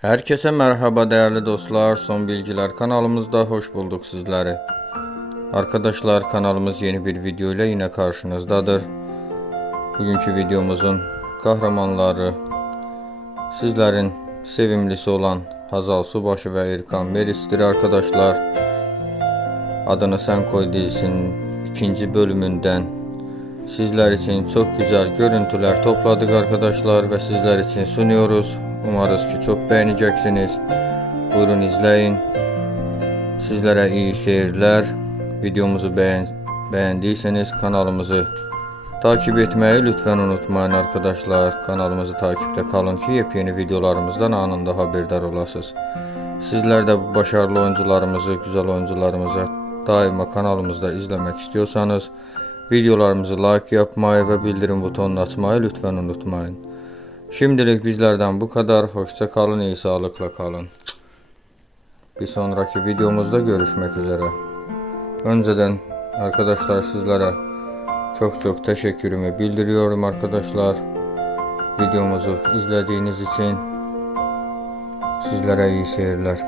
Herkese merhaba değerli dostlar. Son Bilgiler kanalımızda hoş bulduk sizleri. Arkadaşlar kanalımız yeni bir video ile yine karşınızdadır. Bugünkü videomuzun kahramanları sizlerin sevimlisi olan Hazal Subaşı ve Erkan Melis'tir arkadaşlar. Adını Sen Koy dizisinin ikinci bölümünden Sizler için çok güzel görüntüler topladık arkadaşlar ve sizler için sunuyoruz. Umarız ki çok beğeneceksiniz. Buyurun izleyin. Sizlere iyi seyirler. Videomuzu beğen beğendiyseniz kanalımızı takip etmeyi lütfen unutmayın arkadaşlar. Kanalımızı takipte kalın ki yepyeni videolarımızdan anında haberdar olasınız. Sizler de başarılı oyuncularımızı, güzel oyuncularımızı daima kanalımızda izlemek istiyorsanız videolarımızı like yapmayı ve bildirim butonunu açmayı lütfen unutmayın. Şimdilik bizlerden bu kadar. Hoşça kalın, iyi sağlıkla kalın. Bir sonraki videomuzda görüşmek üzere. Önceden arkadaşlar sizlere çok çok teşekkürümü bildiriyorum arkadaşlar. Videomuzu izlediğiniz için sizlere iyi seyirler.